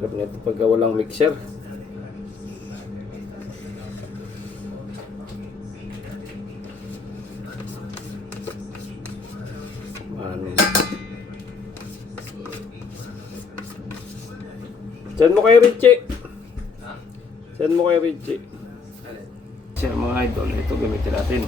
Hirap nito pagka walang mixer. Send mo kay Richie. Send mo kay Richie. Siya mga idol, ito gamitin natin.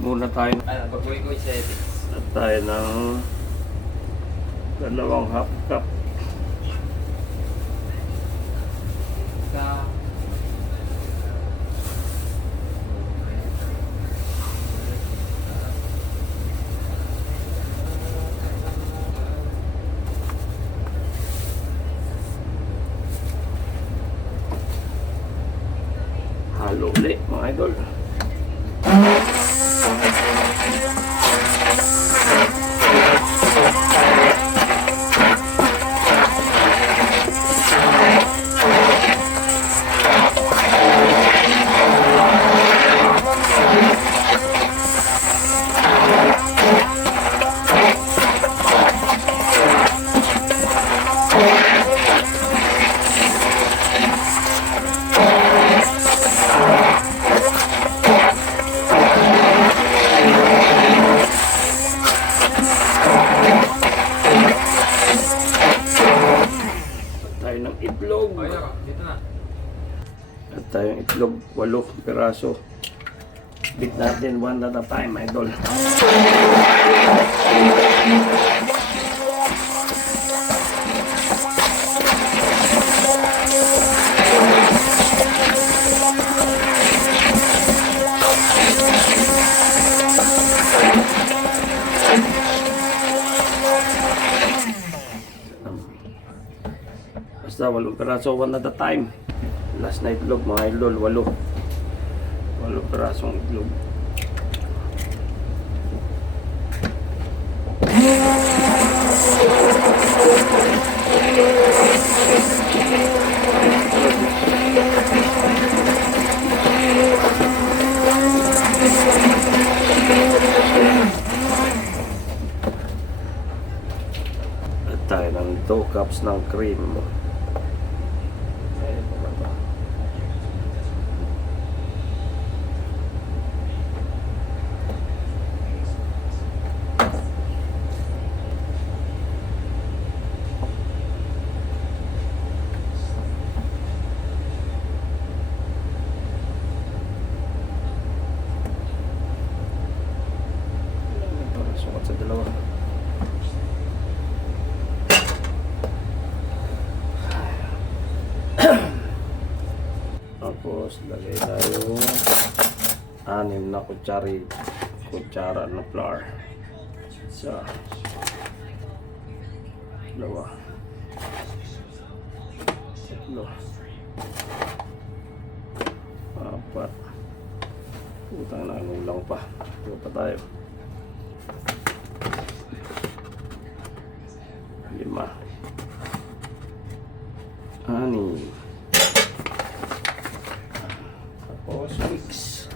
Muna tayo at tayo ng 2 half cup halo ulit mga idol. At tayong itlog 8 piraso. Bit natin 1 at a time, idol. Basta 8 piraso 1 at a time. Last na itlog mga idol, 8 pirasong itlog. At tayo ng 2 cups ng cream. Sukat sa dalawa. Tapos lagay tayo 6 na kutsara na flour. Sa 2 3 4 utang na ulang pa. Ito pa tayo. 5 6 tapos mix.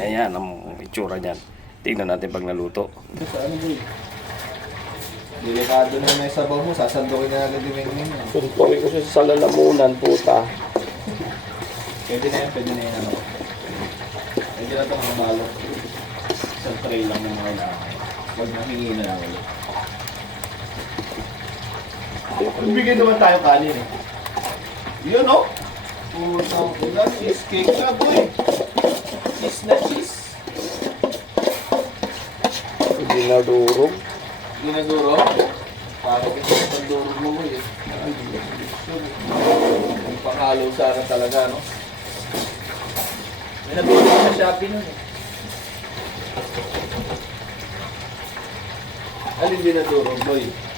Yan ang itsura niyan. Tingnan natin pag naluto. Delikado na may sabaw mo, sasandukin na agad yung mingming. Suntukin ko siya sa lalamunan, puta. Pwede na yan, ano. Pwede na ito mga balot. Isang tray lang ng mga kailangan. Huwag nahingi na lang ulit. Bigay naman tayo kanin eh. Yun oh! Putang ina, cheesecake na boy! Cheese na cheese! Dinadurog. Ginaguro? Parang ito yung pandurog mo boy eh. Ang pakalo sana talaga no? May nabili ko sa Shopee nun eh. Alin dinadurog boy?